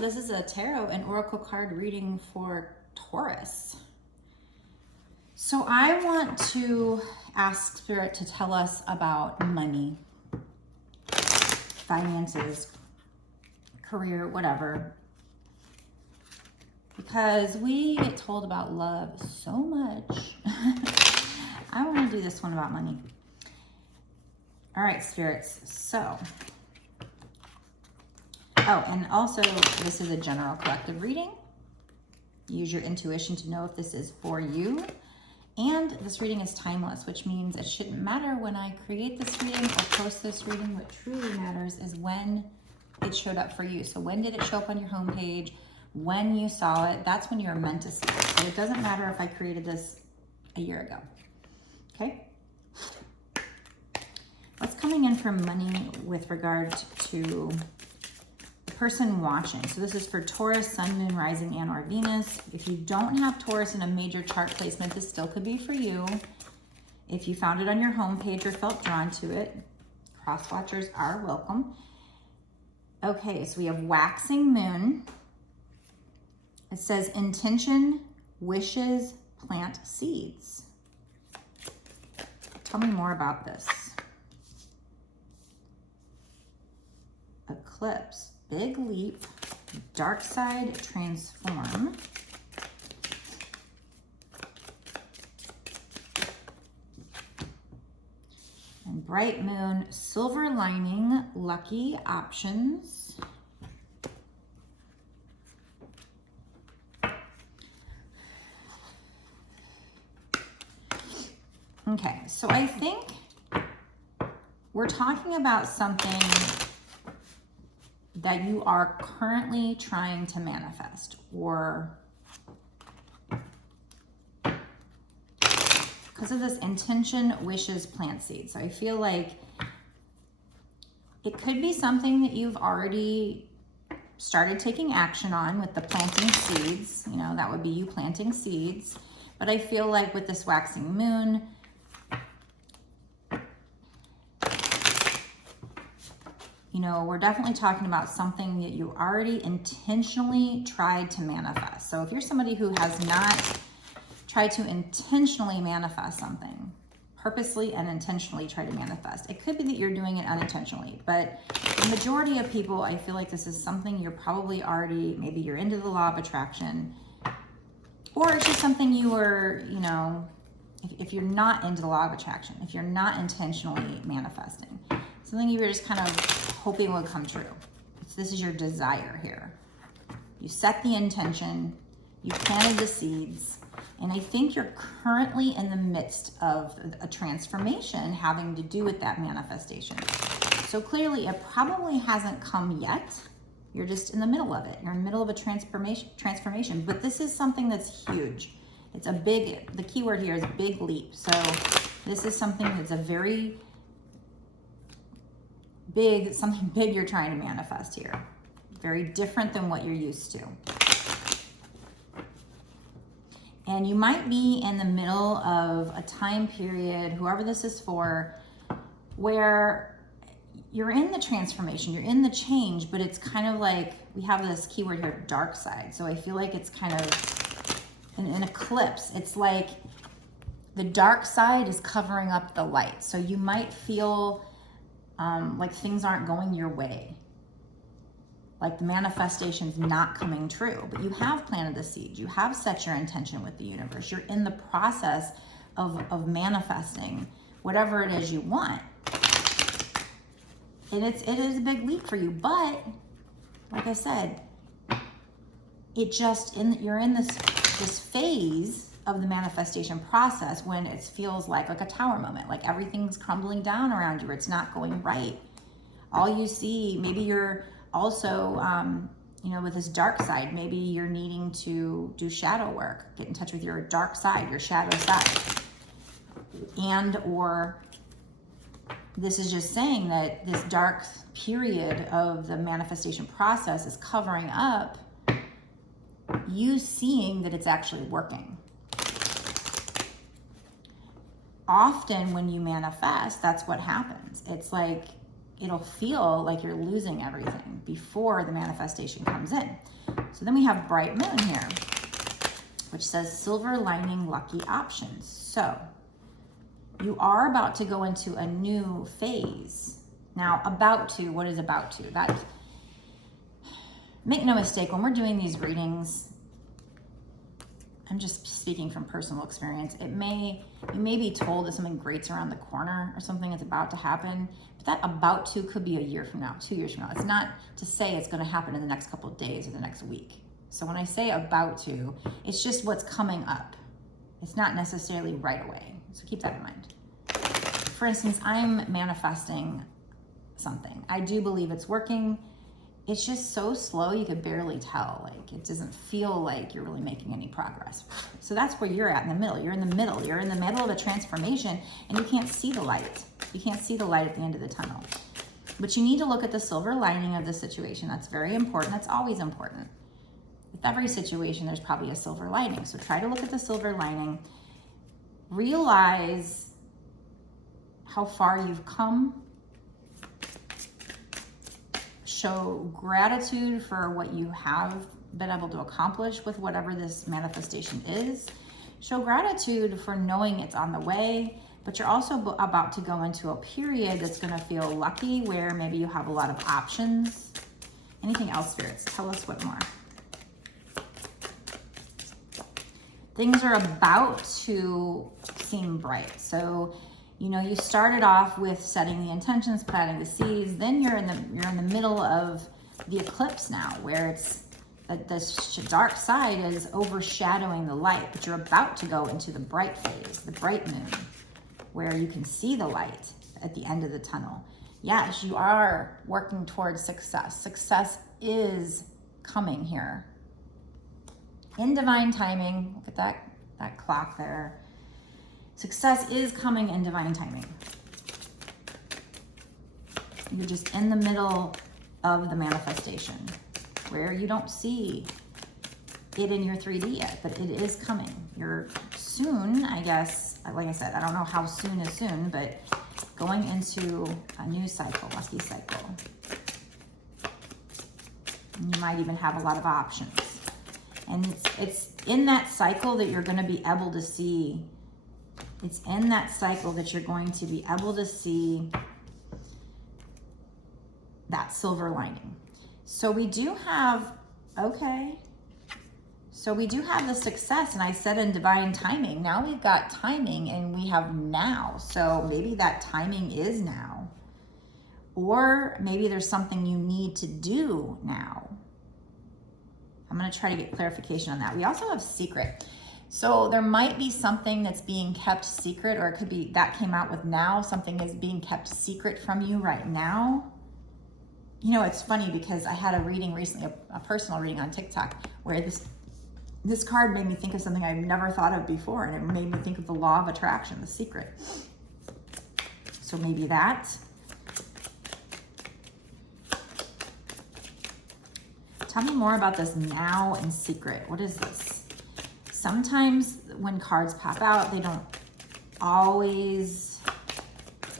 this is a tarot and oracle card reading for Taurus. So I want to ask Spirit to tell us about money, finances, career, whatever. Because we get told about love so much. I want to do this one about money. All right, spirits. So, oh, and also this is a general collective reading. Use your intuition to know if this is for you. And this reading is timeless, which means it shouldn't matter when I create this reading or post this reading. What truly matters is when it showed up for you. So when did it show up on your homepage? When you saw it, that's when you're meant to see it. So it doesn't matter if I created this a year ago. Okay? What's coming in for money with regard to the person watching? So this is for Taurus, Sun, Moon, Rising, and or Venus. If you don't have Taurus in a major chart placement, this still could be for you. If you found it on your homepage or felt drawn to it, cross watchers are welcome. Okay, so we have Waxing Moon. It says intention, wishes, plant seeds. Tell me more about this. Eclipse, big leap, dark side, transform. And bright moon, silver lining, lucky options. Okay, so I think we're talking about something that you are currently trying to manifest, or because of this intention, wishes, plant seeds. So I feel like it could be something that you've already started taking action on with the planting seeds. You know, that would be you planting seeds. But I feel like with this waxing moon, you know, we're definitely talking about something that you already intentionally tried to manifest. So if you're somebody who has not tried to intentionally manifest something, purposely and intentionally try to manifest, it could be that you're doing it unintentionally. But the majority of people, I feel like this is something you're probably already, maybe you're into the law of attraction, or it's just something you were, you know, if you're not into the law of attraction, if you're not intentionally manifesting, something you were just kind of hoping would come true. This is your desire here. You set the intention, you planted the seeds, and I think you're currently in the midst of a transformation having to do with that manifestation. So clearly it probably hasn't come yet. You're just in the middle of it. You're in the middle of a transformation, but this is something that's huge. It's a big, the key word here is big leap. So this is something that's a very big, something big you're trying to manifest here. Very different than what you're used to. And you might be in the middle of a time period, whoever this is for, where you're in the transformation, you're in the change, but it's kind of like, we have this keyword here, dark side. So I feel like it's kind of an eclipse. It's like the dark side is covering up the light. So you might feel like things aren't going your way, like the manifestation's not coming true, but you have planted the seed, you have set your intention with the universe, you're in the process of manifesting whatever it is you want. And it is a big leap for you, but like I said, you're in this phase of the manifestation process when it feels like a tower moment, like everything's crumbling down around you, or it's not going right. All you see, maybe you're also, you know, with this dark side, maybe you're needing to do shadow work, get in touch with your dark side, your shadow side. And, or this is just saying that this dark period of the manifestation process is covering up you seeing that it's actually working. Often when you manifest, that's what happens. It's like it'll feel like you're losing everything before the manifestation comes in. So then we have bright moon here, which says silver lining lucky options. So you are about to go into a new phase. Now, about to, what is about to? That, make no mistake, when we're doing these readings, I'm just speaking from personal experience. You may be told that something great's around the corner or something is about to happen, but that about to could be a year from now, 2 years from now. It's not to say it's going to happen in the next couple of days or the next week. So when I say about to, it's just what's coming up. It's not necessarily right away. So keep that in mind. For instance, I'm manifesting something. I do believe it's working. It's just so slow you could barely tell. Like, it doesn't feel like you're really making any progress. So that's where you're at, in the middle. You're in the middle. You're in the middle of a transformation and you can't see the light. You can't see the light at the end of the tunnel. But you need to look at the silver lining of the situation. That's very important. That's always important. With every situation, there's probably a silver lining. So try to look at the silver lining. Realize how far you've come. Show gratitude for what you have been able to accomplish with whatever this manifestation is. Show gratitude for knowing it's on the way, but you're also about to go into a period that's going to feel lucky, where maybe you have a lot of options. Anything else, spirits? Tell us what more. Things are about to seem bright. So, you know, you started off with setting the intentions, planting the seeds. Then you're in the middle of the eclipse now, where it's the dark side is overshadowing the light. But you're about to go into the bright phase, the bright moon, where you can see the light at the end of the tunnel. Yes, you are working towards success. Success is coming here in divine timing. Look at that clock there. Success is coming in divine timing. You're just in the middle of the manifestation, where you don't see it in your 3D yet, but it is coming. You're soon, I guess, like I said, I don't know how soon is soon, but going into a new cycle, lucky cycle. And you might even have a lot of options. And it's in that cycle that you're going to be able to see. It's in that cycle that you're going to be able to see that silver lining. So we do have, okay. So we do have the success, and I said in divine timing. Now we've got timing and we have now. So maybe that timing is now. Or maybe there's something you need to do now. I'm going to try to get clarification on that. We also have secret. So there might be something that's being kept secret, or it could be that came out with now. Something is being kept secret from you right now. You know, it's funny because I had a reading recently, a personal reading on TikTok, where this card made me think of something I've never thought of before, and it made me think of the law of attraction, the secret. So maybe that. Tell me more about this now and secret. What is this? Sometimes when cards pop out, they don't always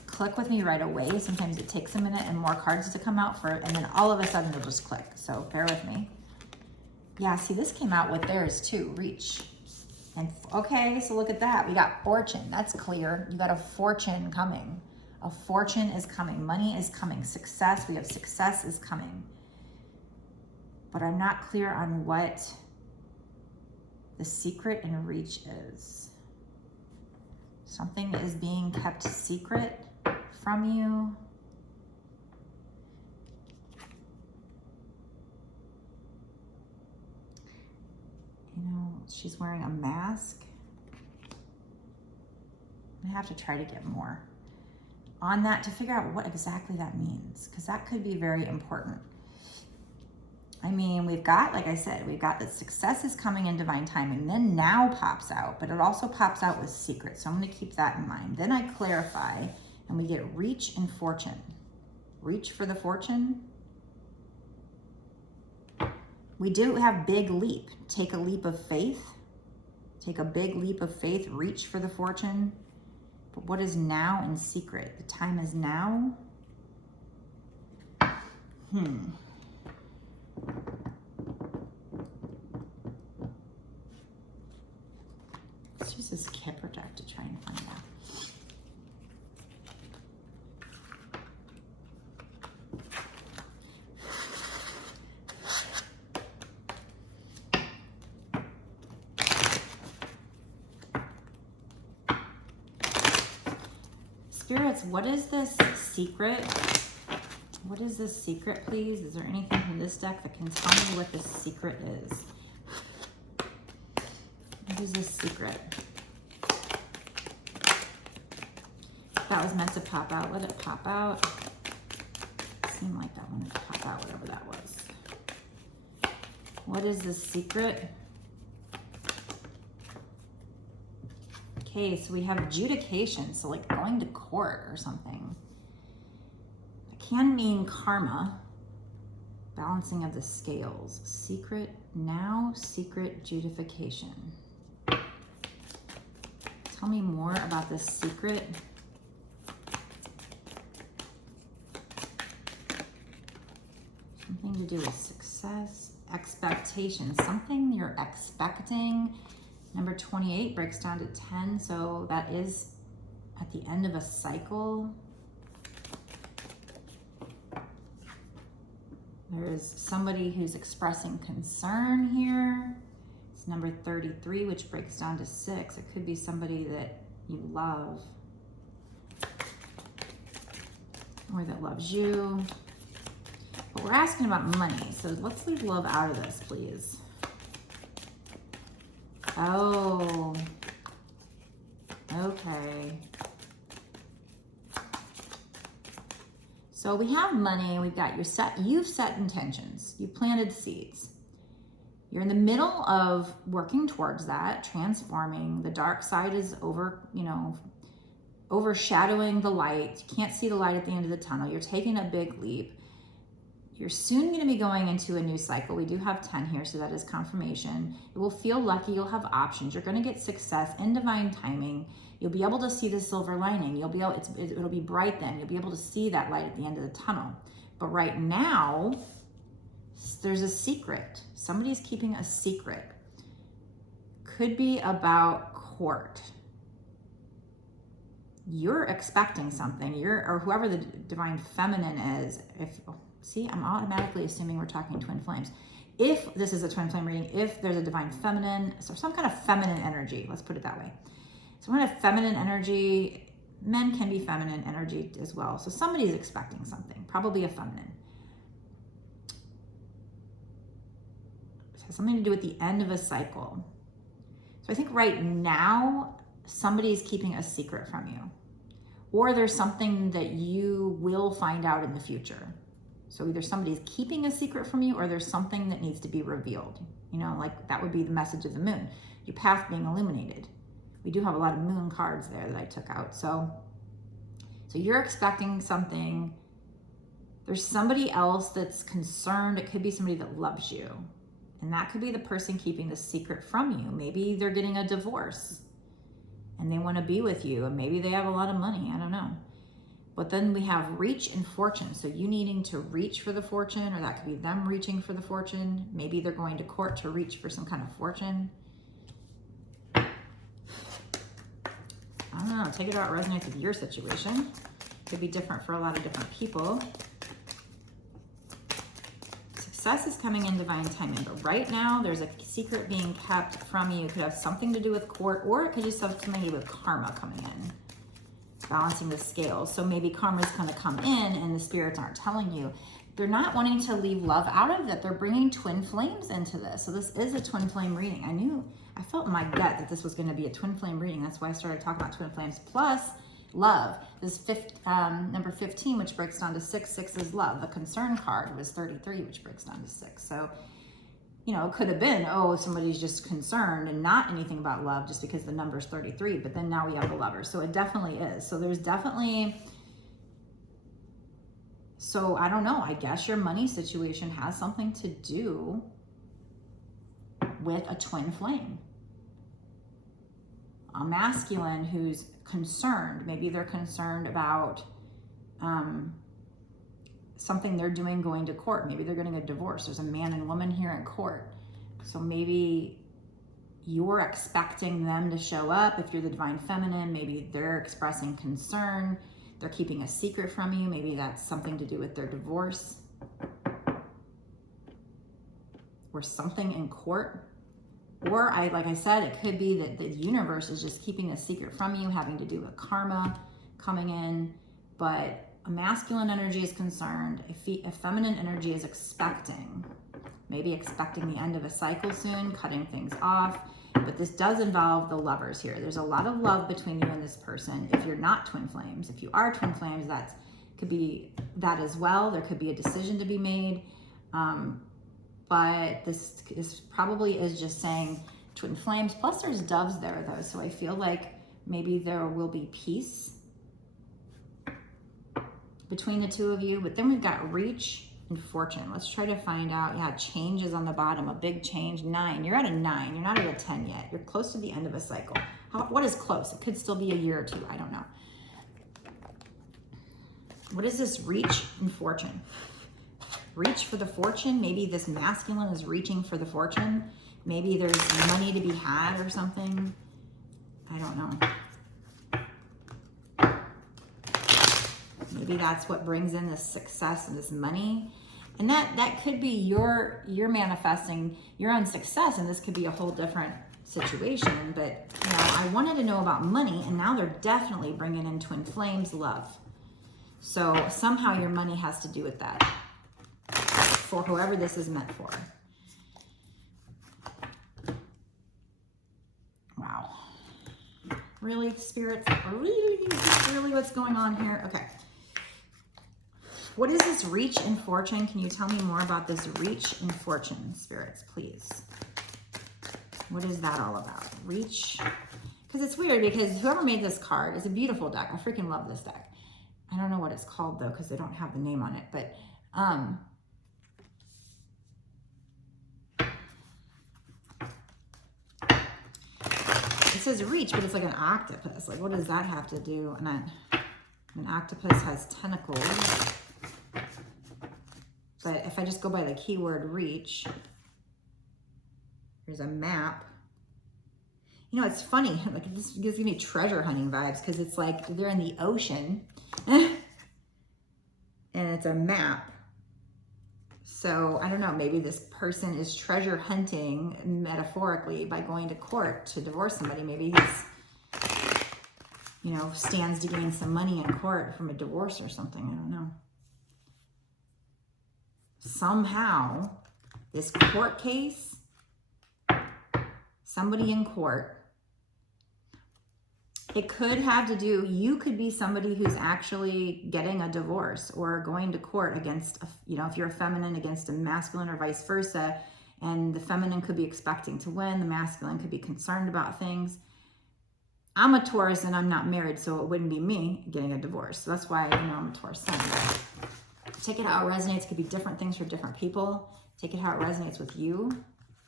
click with me right away. Sometimes it takes a minute and more cards to come out and then all of a sudden they'll just click. So bear with me. Yeah, see, this came out with theirs too, reach. And okay, so look at that. We got fortune. That's clear. You got a fortune coming. A fortune is coming. Money is coming. Success. We have success is coming. But I'm not clear on what the secret and reach is. Something is being kept secret from you. You know, she's wearing a mask. I have to try to get more on that to figure out what exactly that means, because that could be very important. I mean, we've got, like I said, we've got that success is coming in divine timing. Then now pops out, but it also pops out with secret. So I'm going to keep that in mind. Then I clarify and we get reach and fortune. Reach for the fortune. We do have big leap. Take a leap of faith. Take a big leap of faith. Reach for the fortune. But what is now in secret? The time is now. Let's use this Kipper deck to try and find out. Spirits, what is this secret? What is this secret, please? Is there anything from this deck that can tell me what this secret is? What is this secret? That was meant to pop out. Let it pop out. It seemed like that wanted to pop out, whatever that was. What is this secret? Okay, so we have adjudication, so like going to court or something. It can mean karma, balancing of the scales, secret, now secret judification. Tell me more about this secret. Something to do with success, expectation, something you're expecting. Number 28 breaks down to 10, so that is at the end of a cycle. There is somebody who's expressing concern here. It's number 33, which breaks down to 6. It could be somebody that you love or that loves you. But we're asking about money, so let's leave love out of this, please. Oh, okay. So we have money, we've got you've set intentions, you've planted seeds. You're in the middle of working towards that, transforming. The dark side is overshadowing the light. You can't see the light at the end of the tunnel. You're taking a big leap. You're soon going to be going into a new cycle. We do have 10 here, so that is confirmation. It will feel lucky. You'll have options. You're going to get success in divine timing. You'll be able to see the silver lining. You'll be able, it'll be bright then. You'll be able to see that light at the end of the tunnel. But right now, there's a secret. Somebody's keeping a secret. Could be about court. You're expecting something. Or whoever the divine feminine is. See, I'm automatically assuming we're talking twin flames. If this is a twin flame reading, if there's a divine feminine, so some kind of feminine energy, let's put it that way. Some kind of feminine energy, men can be feminine energy as well. So somebody's expecting something, probably a feminine. It has something to do with the end of a cycle. So I think right now, somebody's keeping a secret from you. Or there's something that you will find out in the future. So either somebody's keeping a secret from you or there's something that needs to be revealed. You know, like that would be the message of the moon. Your path being illuminated. We do have a lot of moon cards there that I took out. So you're expecting something. There's somebody else that's concerned. It could be somebody that loves you. And that could be the person keeping the secret from you. Maybe they're getting a divorce and they want to be with you. And maybe they have a lot of money. I don't know. But then we have reach and fortune. So you needing to reach for the fortune, or that could be them reaching for the fortune. Maybe they're going to court to reach for some kind of fortune. I don't know. Take it out. It resonates with your situation. Could be different for a lot of different people. Success is coming in divine timing. But right now, there's a secret being kept from you. It could have something to do with court, or it could just have something to do with karma coming in. Balancing the scales. So maybe karma's going to come in and the spirits aren't telling you. They're not wanting to leave love out of it. They're bringing twin flames into this. So this is a twin flame reading. I felt in my gut that this was going to be a twin flame reading. That's why I started talking about twin flames plus love. This number 15, which breaks down to 6. 6 is love. The concern card was 33, which breaks down to 6. So, you know, it could have been, oh, somebody's just concerned and not anything about love just because the number's 33, but then now we have the lover. So it definitely is. So there's definitely, so I don't know, I guess your money situation has something to do with a twin flame. A masculine who's concerned, maybe they're concerned about something they're doing going to court. Maybe they're getting a divorce. There's a man and woman here in court. So maybe you're expecting them to show up. If you're the divine feminine, maybe they're expressing concern. They're keeping a secret from you. Maybe that's something to do with their divorce. Or something in court. Or like I said, it could be that the universe is just keeping a secret from you, having to do with karma coming in. But a masculine energy is concerned. A feminine energy is expecting. Maybe expecting the end of a cycle soon, cutting things off. But this does involve the lovers here. There's a lot of love between you and this person. If you're not twin flames, if you are twin flames, that could be that as well. There could be a decision to be made. But this probably is just saying twin flames. Plus there's doves there though. So I feel like maybe there will be peace between the two of you. But then we've got reach and fortune. Let's try to find out. Yeah, change is on the bottom, a big change. 9, you're at a 9, you're not at a 10 yet. You're close to the end of a cycle. What is close? It could still be a year or two, I don't know. What is this reach and fortune? Reach for the fortune. Maybe this masculine is reaching for the fortune. Maybe there's money to be had or something. I don't know. Maybe that's what brings in this success and this money. And that could be you're manifesting your own success, and this could be a whole different situation. But you know, I wanted to know about money, and now they're definitely bringing in twin flames love. So somehow your money has to do with that, for whoever this is meant for. Wow. Really, spirits? Really? Is this really what's going on here? Okay. What is this reach and fortune? Can you tell me more about this reach and fortune, spirits, please? What is that all about? Reach? Because it's weird, because whoever made this card is a beautiful deck. I freaking love this deck. I don't know what it's called though, because they don't have the name on it, but it says reach, but it's like an octopus. Like, what does that have to do? And an octopus has tentacles. But if I just go by the keyword reach, there's a map. You know, it's funny. Like, this gives me treasure hunting vibes, because it's like they're in the ocean and it's a map. So I don't know, maybe this person is treasure hunting metaphorically by going to court to divorce somebody. Maybe he's, you know, stands to gain some money in court from a divorce or something. I don't know. Somehow, this court case, somebody in court, it could have to do, you could be somebody who's actually getting a divorce or going to court against, you know, if you're a feminine against a masculine or vice versa, and the feminine could be expecting to win, the masculine could be concerned about things. I'm a Taurus and I'm not married, so it wouldn't be me getting a divorce. So that's why, you know, I'm a Taurus sun. Take it how it resonates. It could be different things for different people. Take it how it resonates with you.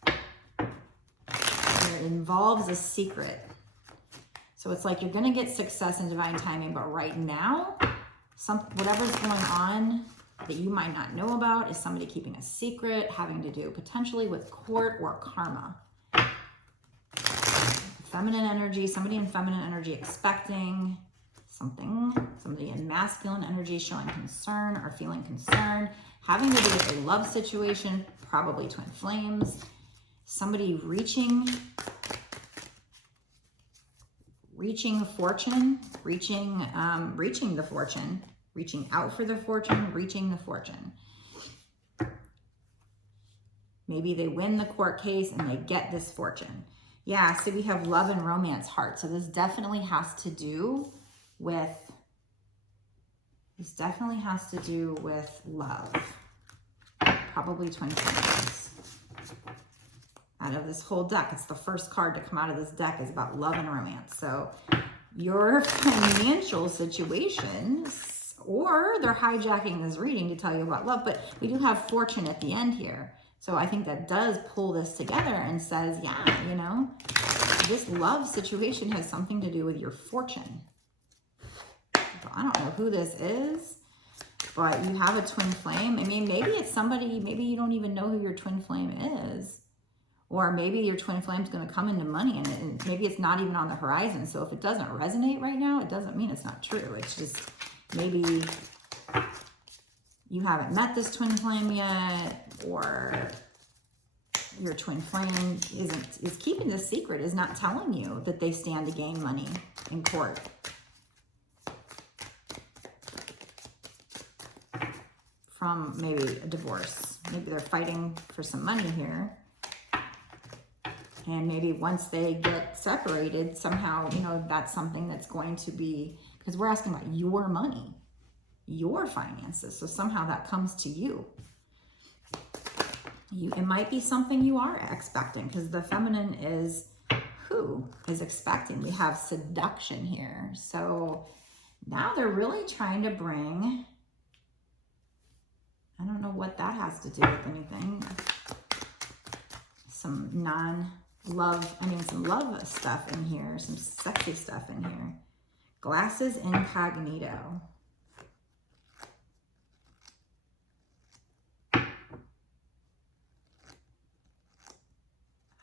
It involves a secret. So it's like you're going to get success in divine timing, but right now, whatever's going on that you might not know about is somebody keeping a secret, having to do potentially with court or karma. Feminine energy, somebody in feminine energy expecting something, somebody in masculine energy showing concern or feeling concerned, having to do with a love situation, probably twin flames, somebody reaching fortune, reaching the fortune, reaching out for the fortune, reaching the fortune. Maybe they win the court case and they get this fortune. Yeah, so we have love and romance heart. So this definitely has to do with love. Probably twin flames. Out of this whole deck, it's the first card to come out of this deck is about love and romance. So your financial situations, or they're hijacking this reading to tell you about love, but we do have fortune at the end here. So I think that does pull this together and says, yeah, you know, this love situation has something to do with your fortune. I don't know who this is, But you have a twin flame. I mean, maybe it's somebody, maybe you don't even know who your twin flame is. Or maybe your twin flame is going to come into money and maybe it's not even on the horizon. So if it doesn't resonate right now, it doesn't mean it's not true. It's just maybe you haven't met this twin flame yet, or your twin flame is keeping this secret, is not telling you that they stand to gain money in court. From maybe a divorce. Maybe they're fighting for some money here. And maybe once they get separated, somehow, you know, that's something that's going to be, because we're asking about your money, your finances. So somehow that comes to you. It might be something you are expecting, because the feminine is who is expecting. We have seduction here. So now they're really trying to bring, I don't know what that has to do with anything. Some love stuff in here, some sexy stuff in here. Glasses incognito.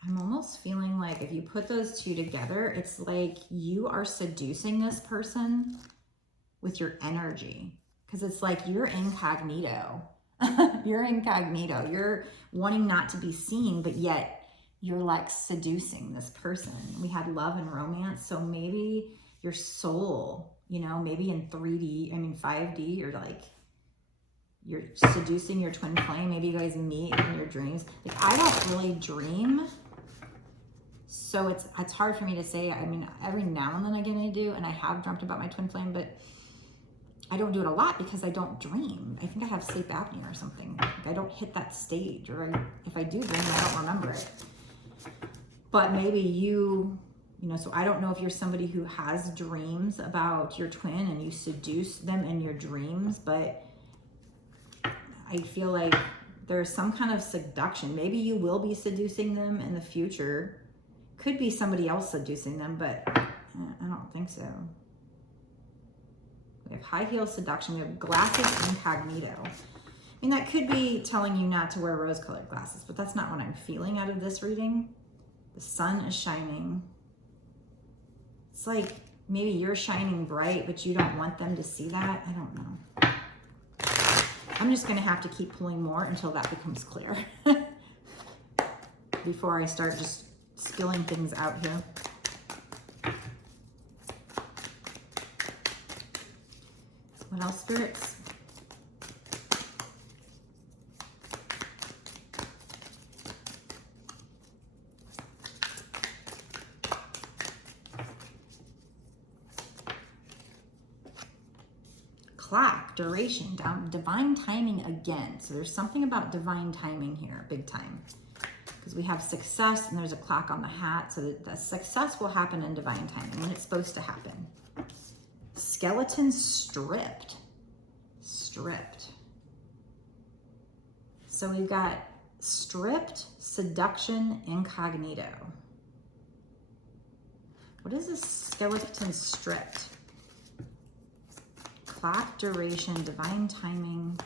I'm almost feeling like if you put those two together, it's like you are seducing this person with your energy. Because it's like you're incognito. You're incognito. You're wanting not to be seen, but yet you're like seducing this person. We had love and romance. So maybe your soul, you know, maybe in 3D, I mean 5D, you're seducing your twin flame. Maybe you guys meet in your dreams. Like, I don't really dream. So it's hard for me to say. I mean, every now and then again I do, and I have dreamt about my twin flame, but I don't do it a lot because I don't dream. I think I have sleep apnea or something. Like, I don't hit that stage, or if I do dream, I don't remember it. But maybe you know, so I don't know if you're somebody who has dreams about your twin and you seduce them in your dreams, but I feel like there's some kind of seduction. Maybe you will be seducing them in the future. Could be somebody else seducing them, but I don't think so. We have high heel seduction. We have glasses incognito. I mean, that could be telling you not to wear rose-colored glasses, but that's not what I'm feeling out of this reading. The sun is shining. It's like maybe you're shining bright, but you don't want them to see that. I don't know. I'm just going to have to keep pulling more until that becomes clear. Before I start just spilling things out here. What else, spirits? Clock, duration, down, divine timing again. So there's something about divine timing here, big time. Because we have success and there's a clock on the hat. So that the success will happen in divine timing when it's supposed to happen. Skeleton stripped. Stripped. So we've got stripped, seduction, incognito. What is this skeleton stripped? Clock, duration, divine timing.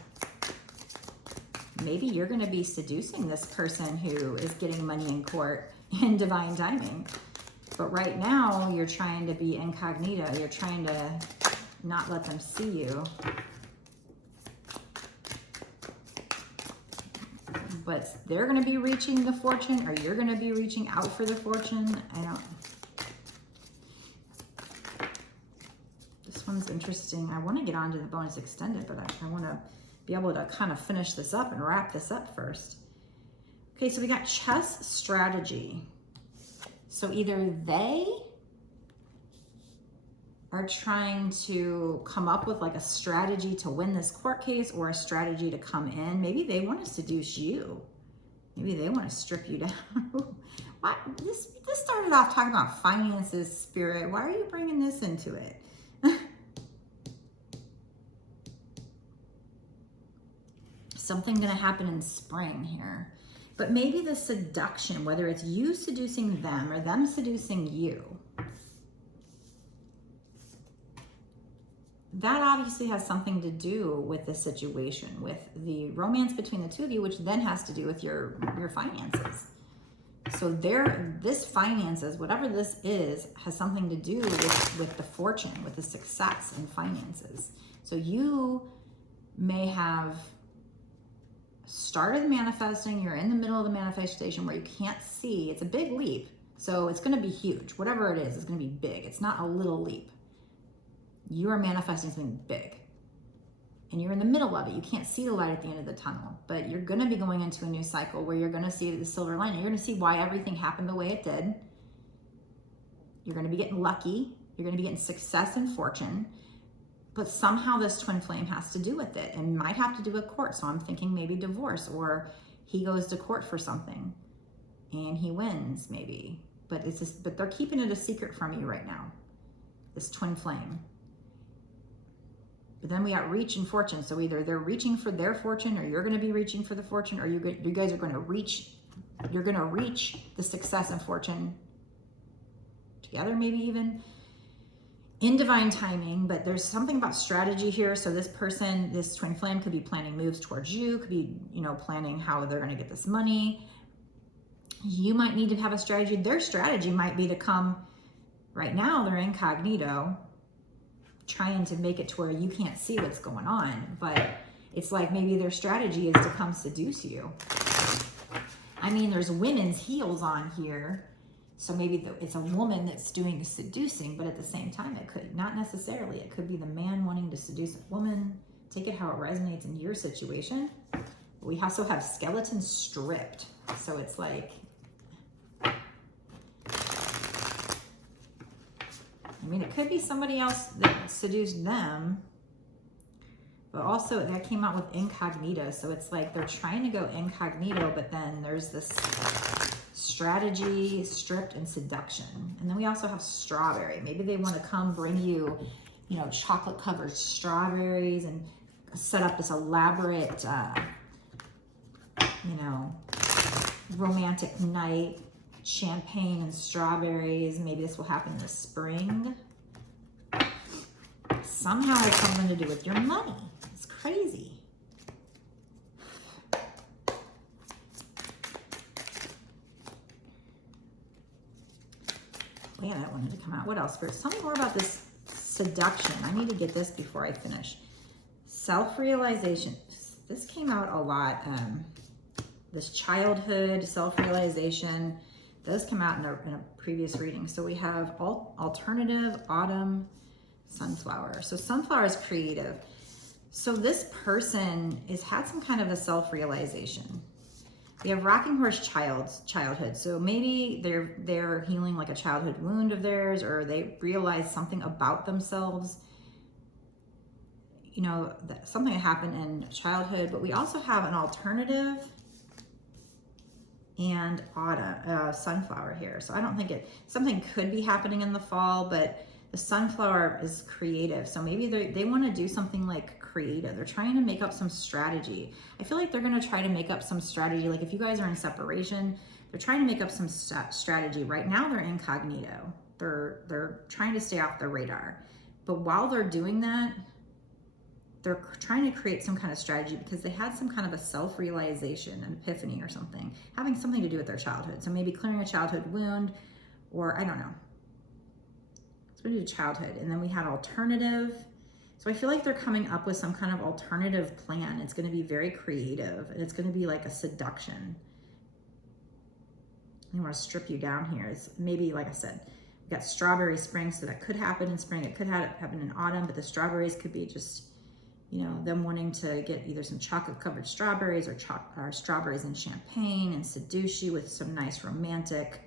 Maybe you're going to be seducing this person who is getting money in court in divine timing. But right now, you're trying to be incognito. You're trying to not let them see you. But they're going to be reaching the fortune, or you're going to be reaching out for the fortune. I don't. This one's interesting. I want to get on to the bonus extended, but I want to be able to kind of finish this up and wrap this up first. Okay, so we got chess strategy. So either they are trying to come up with like a strategy to win this court case, or a strategy to come in. Maybe they want to seduce you. Maybe they want to strip you down. Why? This started off talking about finances, spirit. Why are you bringing this into it? Something going to happen in spring here. But maybe the seduction, whether it's you seducing them or them seducing you. that obviously has something to do with the situation, with the romance between the two of you, which then has to do with your finances. So this finances, whatever this is, has something to do with the fortune, with the success and finances. So you may have started manifesting, you're in the middle of the manifestation where you can't see. It's a big leap. So it's going to be huge. Whatever it is, it's going to be big. It's not a little leap. You are manifesting something big. And you're in the middle of it. You can't see the light at the end of the tunnel. But you're going to be going into a new cycle where you're going to see the silver lining. You're going to see why everything happened the way it did. You're going to be getting lucky. You're going to be getting success and fortune. But somehow this twin flame has to do with it and might have to do with court. So I'm thinking maybe divorce, or he goes to court for something and he wins maybe. But it's just, but they're keeping it a secret from you right now, this twin flame. But then we got reach and fortune. So either they're reaching for their fortune, or you're going to be reaching for the fortune, or you guys are going to reach, you're going to reach the success and fortune together, maybe even in divine timing. But there's something about strategy here. So this person, this twin flame, could be planning moves towards you, could be, you know, planning how they're going to get this money. You might need to have a strategy. Their strategy might be to come, right now they're incognito, trying to make it to where you can't see what's going on. But it's like maybe their strategy is to come seduce you. I mean, there's women's heels on here. So maybe it's a woman that's doing the seducing, but at the same time, it could not necessarily. It could be the man wanting to seduce a woman. Take it how it resonates in your situation. We also have skeletons stripped. So it's like, I mean, it could be somebody else that seduced them, but also that came out with incognito. So it's like they're trying to go incognito, but then there's this strategy, stripped, and seduction. And then we also have strawberry. Maybe they want to come bring you, you know, chocolate covered strawberries and set up this elaborate, you know, romantic night. Champagne and strawberries. Maybe this will happen in the spring. Somehow it's something to do with your money. It's crazy. Yeah, that wanted to come out. What else? First, tell me more about this seduction. I need to get this before I finish. Self-realization. This came out a lot. This childhood, self-realization. Those come out in a previous reading. So we have alternative, autumn, sunflower. So sunflower is creative. So this person has had some kind of a self-realization. We have rocking horse childhood. So maybe they're healing like a childhood wound of theirs, or they realize something about themselves. You know, something that happened in childhood. But we also have an alternative and autumn, sunflower here. So I don't think something could be happening in the fall, but the sunflower is creative. So maybe they want to do something like creative. They're trying to make up some strategy. I feel like they're going to try to make up some strategy. Like if you guys are in separation, they're trying to make up some strategy. Right now they're incognito. They're trying to stay off the radar. But while they're doing that, they're trying to create some kind of strategy because they had some kind of a self-realization, an epiphany or something, having something to do with their childhood. So maybe clearing a childhood wound, or I don't know. So we do childhood. And then we had alternative. So I feel like they're coming up with some kind of alternative plan. It's going to be very creative, and it's going to be like a seduction. I want to strip you down here. It's maybe, like I said, we got strawberry spring, so that could happen in spring. It could happen in autumn, but the strawberries could be just, you know, them wanting to get either some chocolate covered strawberries or strawberries and champagne and seduce you with some nice romantic,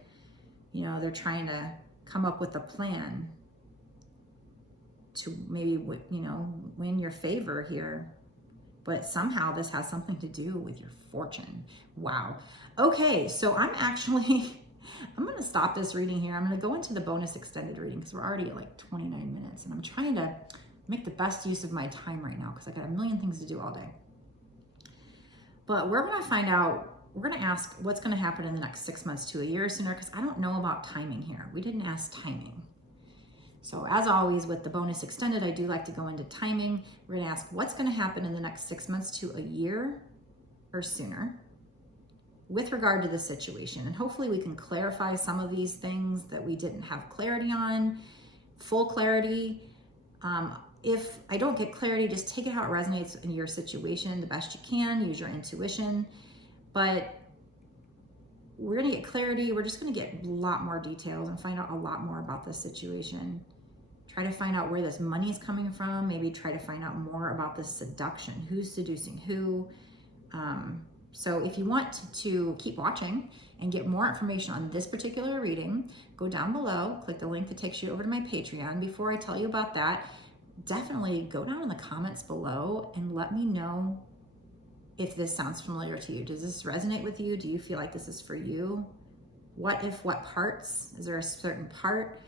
you know, they're trying to come up with a plan to maybe, you know, win your favor here. But somehow this has something to do with your fortune. Wow. Okay, so I'm going to stop this reading here. I'm going to go into the bonus extended reading because we're already at like 29 minutes, and I'm trying to make the best use of my time right now because I got a million things to do all day. But we're going to find out, we're going to ask what's going to happen in the next 6 months to a year sooner, because I don't know about timing here. We didn't ask timing. So as always with the bonus extended, I do like to go into timing. We're gonna ask what's gonna happen in the next 6 months to a year or sooner with regard to the situation. And hopefully we can clarify some of these things that we didn't have clarity on, full clarity. If I don't get clarity, just take it how it resonates in your situation the best you can, use your intuition. But we're gonna get clarity. We're just gonna get a lot more details and find out a lot more about this situation. Try to find out where this money is coming from. Maybe try to find out more about this seduction. Who's seducing who? So if you want to keep watching and get more information on this particular reading, go down below, click the link that takes you over to my Patreon. Before I tell you about that, definitely go down in the comments below and let me know if this sounds familiar to you. Does this resonate with you? Do you feel like this is for you? What parts? Is there a certain part?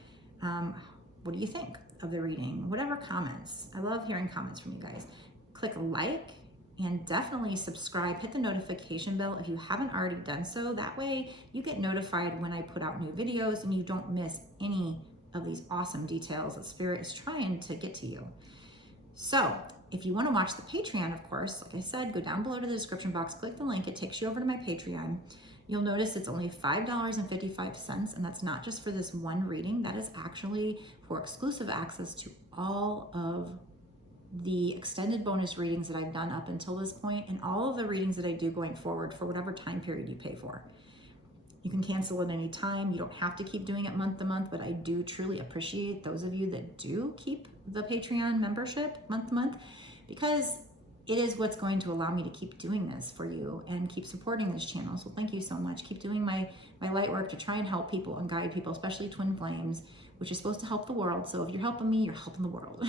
What do you think of the reading? Whatever comments. I love hearing comments from you guys. Click like and definitely subscribe. Hit the notification bell if you haven't already done so. That way you get notified when I put out new videos and you don't miss any of these awesome details that Spirit is trying to get to you. So if you want to watch the Patreon, of course, like I said, go down below to the description box, click the link, it takes you over to my Patreon. You'll notice it's only $5.55, and that's not just for this one reading. That is actually for exclusive access to all of the extended bonus readings that I've done up until this point, and all of the readings that I do going forward for whatever time period you pay for. You can cancel at any time. You don't have to keep doing it month to month, but I do truly appreciate those of you that do keep the Patreon membership month to month, because it is what's going to allow me to keep doing this for you and keep supporting this channel. So thank you so much. Keep doing my light work to try and help people and guide people, especially twin flames, which is supposed to help the world. So if you're helping me, you're helping the world.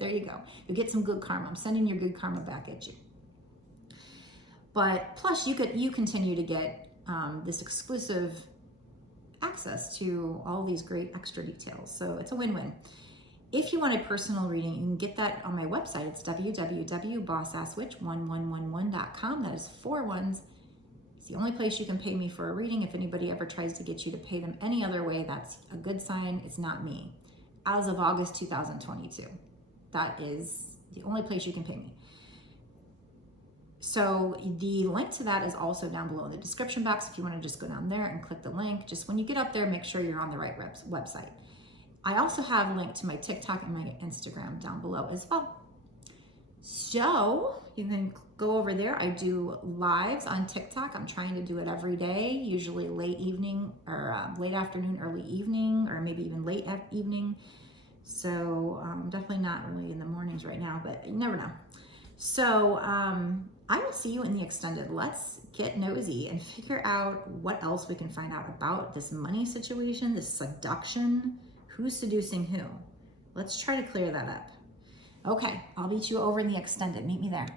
There you go. You'll get some good karma. I'm sending your good karma back at you. But plus you continue to get this exclusive access to all these great extra details. So it's a win-win. If you want a personal reading, you can get that on my website. It's www.bossasswitch1111.com. That is 4 ones. It's the only place you can pay me for a reading. If anybody ever tries to get you to pay them any other way, that's a good sign. It's not me. As of August 2022, that is the only place you can pay me. So the link to that is also down below in the description box. If you want to just go down there and click the link, just when you get up there, make sure you're on the right website. I also have a link to my TikTok and my Instagram down below as well. So you can go over there. I do lives on TikTok. I'm trying to do it every day, usually late evening or late afternoon, early evening, or maybe even late evening. So definitely not really in the mornings right now, but you never know. So I will see you in the extended. Let's get nosy and figure out what else we can find out about this money situation, this seduction. Who's seducing who? Let's try to clear that up. Okay, I'll meet you over in the extended. Meet me there.